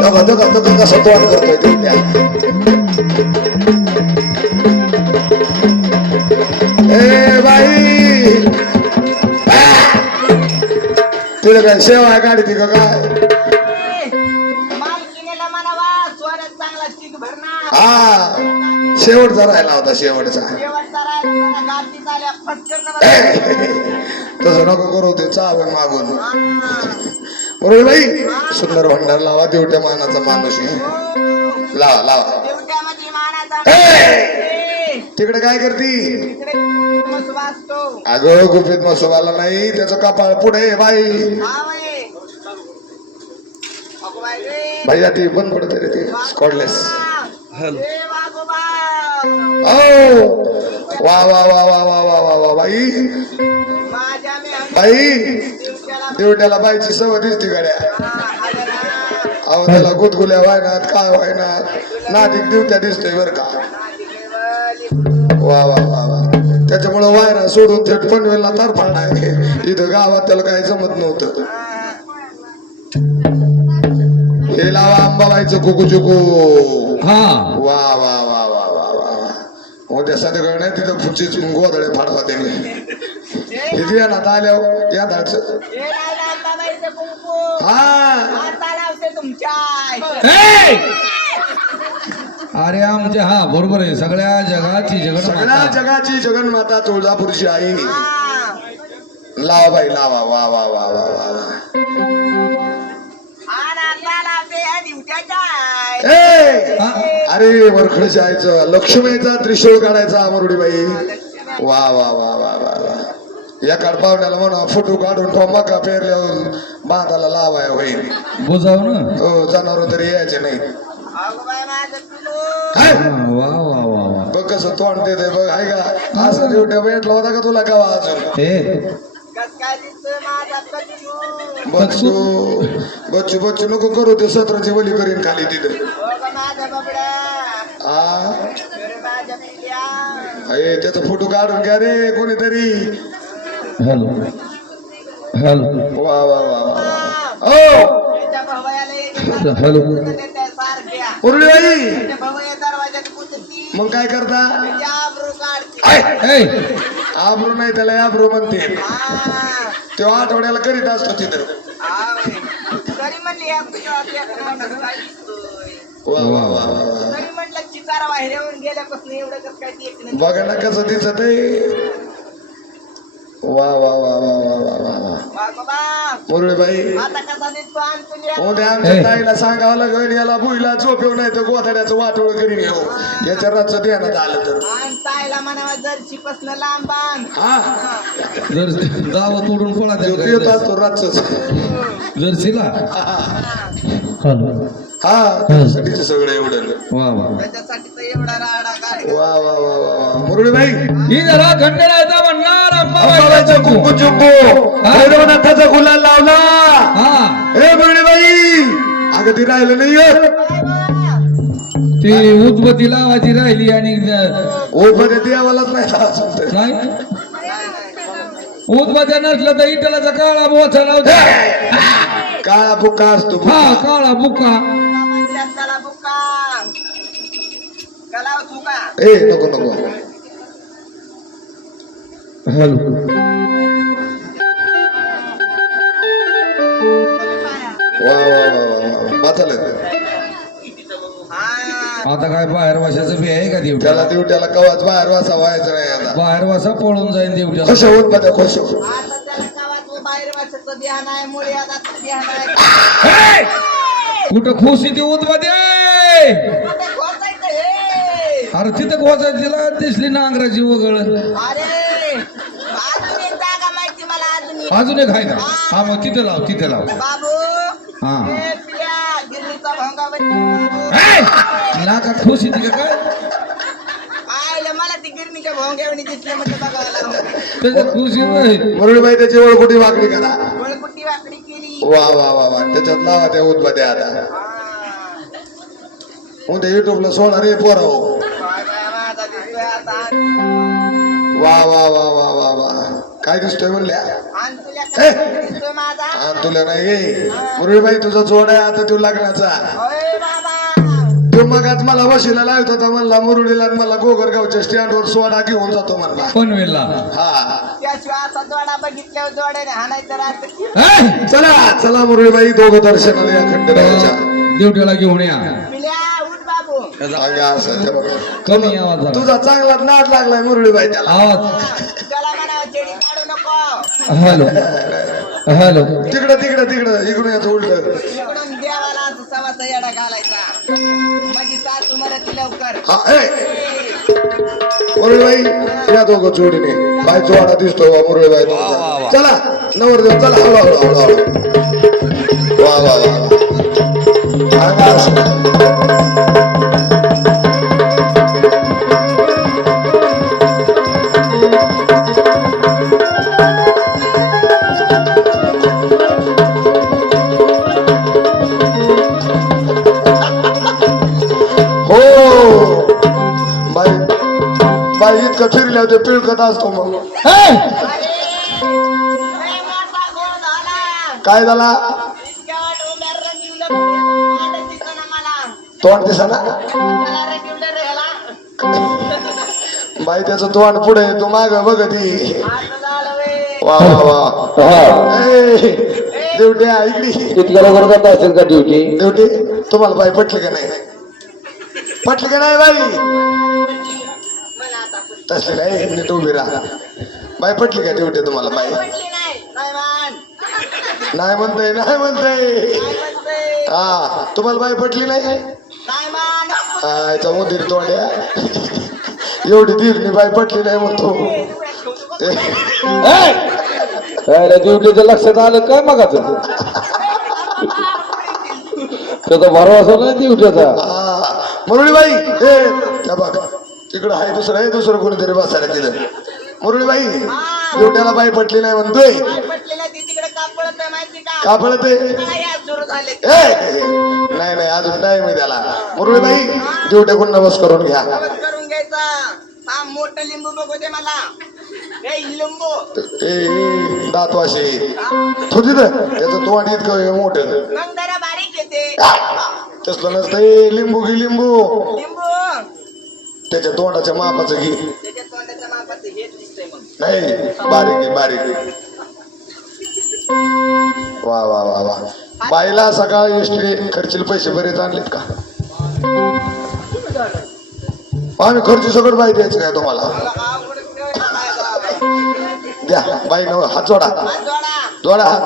बघा बघा बघा कसं तोंड करतोय ते त्या ए तुला काय सेवा आहे गाडी ती का काय मालकीनेला म्हणावा सोन्यात चांगला स्टिक भरणार. हा शेवटचा राहिला होता शेवटचा. शेवटचा राहिला जरा गाठी झाल्या फटकन तसं नको करू ते चावण मागून. बरोबर बाई? सुंदर भंडार लावा देवट्या मानाचा माणूस आहे. लावा लावा देवट्यामध्ये मानाचा ए! ए, तिकडे काय करती? अगं गुपित मसोबाला नाही त्याचं कपाळ पुढे बाई. हा. भैया ती बंद पडत रे ते. वागोबा. ओ वा वा वा वा वा वा वा वा बाई. बाई देवट्याला बाईची सवय दिसती गड्या. हा. अहो त्याला गुदगुल्या वायनात काय वायनात नाटिक देवत्या दिसतोय बर का. वा वा वा वा. त्याच्यामुळं वायरा सोडून थेट पनवेलला तर आहे इथं गावात त्याला काही जमत नव्हतं. हा. लावा अंबाबाईचं कुकू चुकू. हा. वा वा वा वा वा वा. वा उद्या संध्याकाळ नाही तिथं पुढचीच गोधडे फाडवा ते मी ए, हे ध्यानात आल्यावर या धाडचं कुंकू. हा. तुमच्या! अरे आमच्या हा बरोबर आहे. सगळ्या जगाची सगळ्या जगन्माता जगाची जगन्माता तुळजापूरची आई. लावा बाई लावा. वा वा वा वा वा वा. हा? अरे वरखडच्या आईचं. लक्ष्मीचा त्रिशूळ काढायचा अमरुडी बाई वा वा वा वा वा वा. या पाहुण्याला म्हणा फोटो काढून तो मका पेरल्यावर बांधाला लावाय होईल बुजाव ना हो जनावर तरी यायचे नाही. हा, वा वा वा वा. बघ कसं तोंड देते बघ आहे का? असं ड्युट्या भेटला होता का तुला गावा अजून? ए. कस काय दिसतोय माझा पिलू बच्चू बच्चू? बच्चू नको करू ते सत्राची बली करीन खाली तिथे. बबड्या? आ? अरे त्याचा फोटो काढून घ्या रे कोणीतरी. हॅलो. हॅलो. वा वा वा वा ओ! हॅलो. उरुळीबाई मग काय करता? आब्रू नाही त्याला आब्रू म्हणते. तो आठवड्याला करीत असतो तिथं. वा वा वा वा. बघा ना कसं वा वा वा वा वा वा वा वा. वा बाबा मुरळी बाई? आता कसा दिसतो आणि तुला उद्या आमच्या. ताईला सांगावं लागेल याला भुईला झोपेव नाही तर गोधड्याचं वाटोळ करीन येऊ. याच्या रातचं ध्यानात आलं तर. आणि ताईला म्हणावा आण हा? जर गाव तोडून पळा तो येत असतो रातच जर्सीला? हा त्याच्यासाठीच सगळं एवढं. वा वा. त्याच्यासाठी तर एवढा राडा काढ वा वा वा वा वा. मुरळी बाई. ही जरा म्हणणार अंबाबाईचं कुंकू चुंकू. भैरवनाथाचा गुलाल लावला. हा. ए मुरळी बाई अगं ती राहिलं नाही हो. ती उदबत्ती लावायची राहिली आणि ओपन देवालाच नाही उदबत्या नसलं तर इटलाचा काळा बोचा लावता काळा बुका असतो हा बुका. काळा बुका. ए नको नको. हॅलो. वा वा वा वा वा. बाचालं हा आता काय बाहेर वाशाचं बी आहे का त्याला देवट्याला कवाच बाहेर वासा व्हायचं नाही आता. बाहेर वासा पळून जाईन देवट्याला. खुश होत पद्या खुश हो. आता त्याला गावात व बाहेर वाचायचं ध्यान आहे मुळे आता ध्यान आहे. कुठं खुशी ती? कुठे खोचायचं हे! अरे तिथं खोचा तिला दिसली नांगराची वगळ. अरे! अजून एक जागा माहिती मला अजून एक. अजून एक आहे का हा. मग तिथे लाव तिथे लाव. बाबू. हा. ए, पिल्या, गिरणीचा भोंगा बन- नाकात खुशी ती का काय? आयलं मला ती गिरणीच्या भोंग्यावणी दिसले म्हटलं बघावं लागलं. त्याच्यात खुशी नाही मुरळीबाई त्याची ओळखुटी वाकडी करा. वळकुट्टी वाकडी केली. वा वा वा वा. त्याच्यात लावा त्या उदबत्या आता. हा. उद्या युट्यूबला सोडा रे पोरा. काय बाया माझा दिसतोय आता. वा वा वा वा वा वा. काय दिसतोय म्हणल्या? आणि तुला नाही गे. मुरळीबाई तुझा जोड आहे आता तू लग्नाचा. तो मग आज मला वशीला लावत होता म्हणला मुरळीला आणि मला गोगरगावच्या स्टँडवर सोडा घेऊन जातो म्हणला. पनवेलला हा. हे? चला चला मुरळीबाई दोघं दर्शनाला या ड्युटीला घेऊन या. असं ते बघा. कमी आवाज. तुझा चांगला नाद लागलाय मुरळीबाई त्याला आवाज. त्याला म्हणावं चेडी काढू नको. हॅलो. हॅलो. तिकडं तिकडं तिकडं इकडून याचं उलट. इकडून देवाला असं सवासा येडा घालायचा. माझी सासू मरती लवकर. हा ए. मुरळीबाई या दोघं जोडीने. बाई जोडा दिसतो वा मुरळीबाई तुमचा. चला नवरदेव चला हळू हळू हळू हळू. वा वा वा असं. बाई इतकं फिरल्या होते पिळकत असतो मग. काय झाला? इतक्या तोंड रे ह्याला बाई त्याचं तोंड पुढे तू माग बघती वे वा वा. देवट्या इकडी तितक्या लवकर जात असेल का ड्युटी? देवटी तुम्हाला बाई पटली का नाही? पटली का नाही बाई? मला आता पुढे तसली नाही नीट उभी राहा. बाई पटली का देवटी तुम्हाला? बाई. पटली नाही म्हणताय नाही म्हणताय. हा तुम्हाला बाई पटली नाही आयचा मुंदीर तोंड्या एवढी धीरणी बाई पटली नाही म्हणतो. ड्युटीचं लक्षात आलं काय मगाच? त्याचा भरवसा नाही ड्युटीचा मुरळीबाई हे त्या बघ तिकडं आहे दुसरं आहे दुसरं कोणीतरी बसायला तिथं. मुरळीबाई एवढ्याला बाई पटली नाही म्हणतोय. ती का पळत का? का नाही नाही अजून टाइम आहे त्याला. मुरळीबाई जेवढ्याकडून नवस करून घ्या. करून घ्यायचा. हा मोठं लिंबू बघू दे मला. लिंबू. ए ए, दात वाशे. तू तिथं. त्याचं तोंड इतकं मोठं. मग जरा बारीक येते तसलं नसतं लिंबू घे लिंबू. लिंबू. त्याच्या तोंडाच्या मापाचं घे. नाही बारीक आहे बारीक आहे. वा वा वा वा. बाईला सकाळ एसटी खर्चील पैसे बरेच आणलेत का? आम्ही खर्च सगळं बाई द्यायचं काय तुम्हाला. द्या बाई नव हात जोडा. जोडा. हात.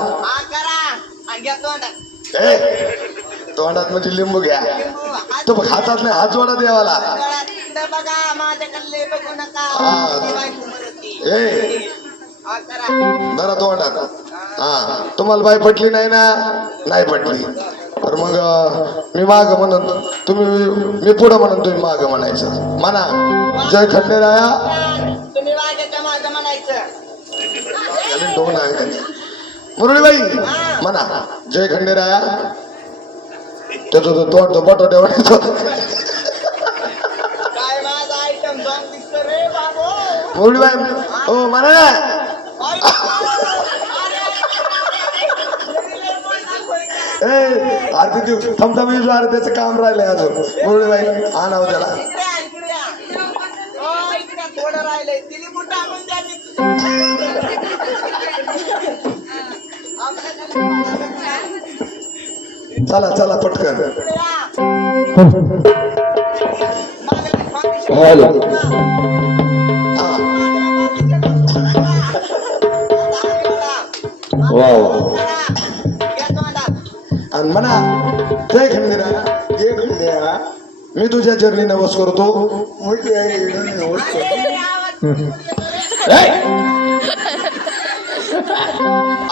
हा तोंडात. म्हणजे लिंबू घ्या. तो हातात नाही हात जोडा देवाला. तिकडे बघा माझ्याकडे बघू नका. हा. ती बायको मरती. ए. हा करा. जरा तोंडात. हा. तुम्हाला बाई पटली नाही ना? नाही पटली. तर मग अं, मी माग म्हणून तुम्ही मी पुढं म्हणून तुम्ही माग म्हणायचं. म्हणा. जय खंडेराया. तुम्ही वाघाच्या मागं म्हणायचं. खाली डोंग आहे खाली. मुरळीबाई म्हणा. जय खंडेराया. त्याचं तो तोंड तो बटाट्यावर येतो. बाबू मुरळीबाई हो म्हणा ना ए आरती देऊ. थमथम येऊ अरे त्याचं काम राहिलंय अजून. मुरळीबाई आणावं त्याला. चला चला पटकन. हॅलो. वा. आणि म्हणा जय खंडेराया जय खंडेराया. मी तुझ्या चरणी नवस करतो. अरे, आवाज